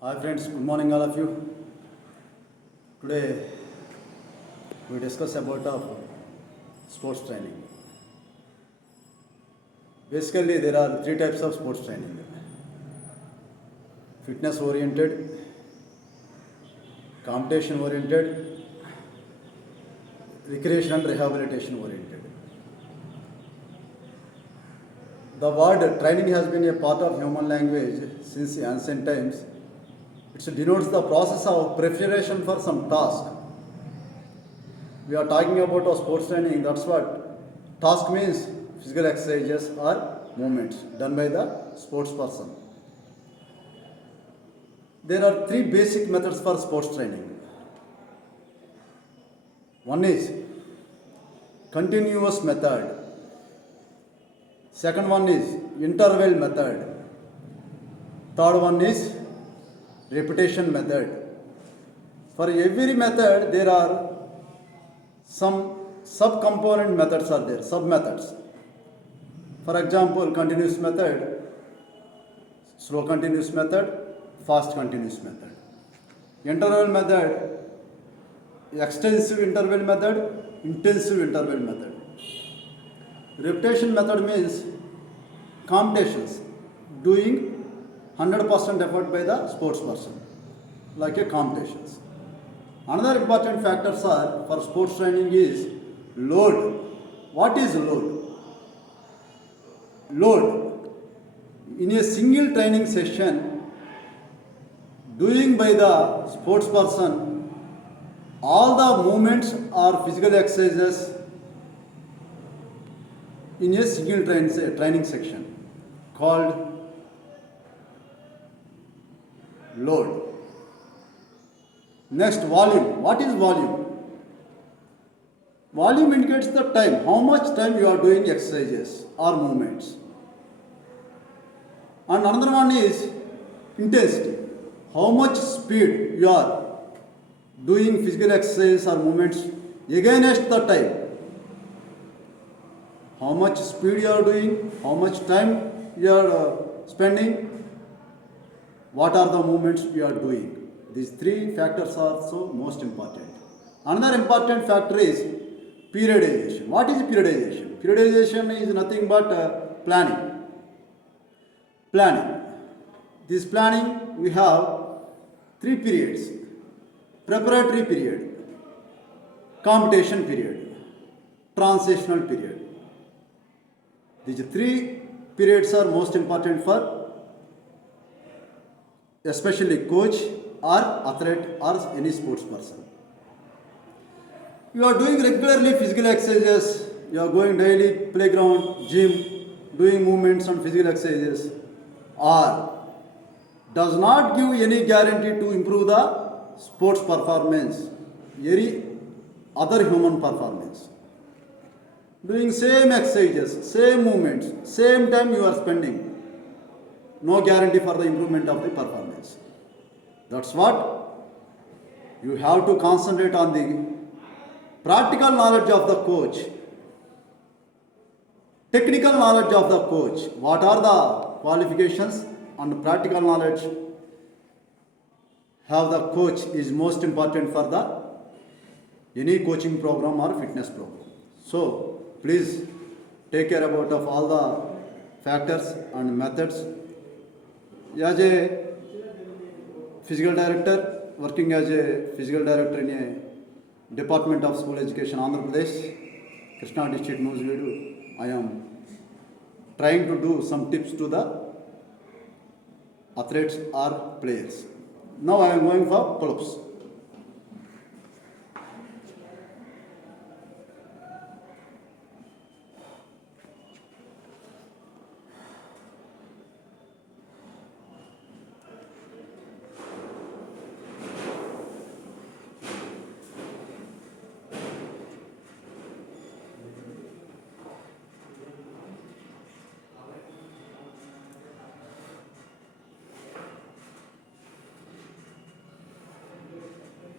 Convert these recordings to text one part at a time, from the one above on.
Hi friends, good morning all of you. Today we discuss about sports training. Basically there are three types of sports training. Fitness oriented, competition oriented, recreation and rehabilitation oriented. The word training has been a part of human language since ancient times. It denotes the process of preparation for some task. We are talking about a sports training. That's what task means: physical exercises or movements done by the sports person. There are three basic methods for sports training. One is continuous method. Second one is interval method. Third one is repetition method. For every method, there are some sub-component methods are there, sub-methods. For example, continuous method, slow continuous method, fast continuous method. Interval method, extensive interval method, intensive interval method. Repetition method means competitions, doing 100% effort by the sports person, like a competitions. Another important factors are for sports training is load. What is load? Load. In a single training session, doing by the sports person, all the movements or physical exercises in a single training section called load. Next, volume. What is volume? Volume indicates the time, how much time you are doing exercises or movements. And another one is intensity, how much speed you are doing physical exercise or movements against the time. How much speed you are doing, how much time you are spending, what are the movements you are doing. These three factors are also most important. Another important factor is periodization. What is periodization? Periodization is nothing but planning. Planning. This planning we have three periods: preparatory period, competition period, transitional period. These three periods are most important for especially coach or athlete or any sports person. You are doing regularly physical exercises, you are going daily playground, gym, doing movements and physical exercises, or does not give any guarantee to improve the sports performance, any other human performance. Doing same exercises, same movements, same time you are spending, no guarantee for the improvement of the performance. That's what you have to concentrate on the practical knowledge of the coach, technical knowledge of the coach. What are the qualifications and practical knowledge have the coach is most important for the any coaching program or fitness program. So please take care about of all the factors and methods. As a physical director, working as a physical director in a Department of School Education, Andhra Pradesh, Krishna district, Nuzvedu, I am trying to do some tips to the athletes or players. Now I am going for pull-ups.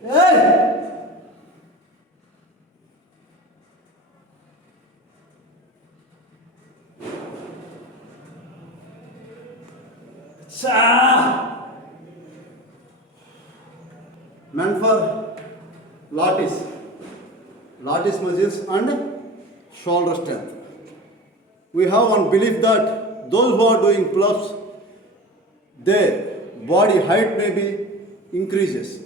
Hey! Sa! meant for lattice muscles and shoulder strength. We have one belief that those who are doing pull-ups, their body height may be increases,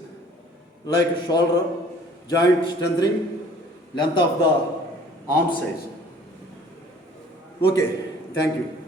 like shoulder joint strengthening, length of the arm size. Okay, thank you.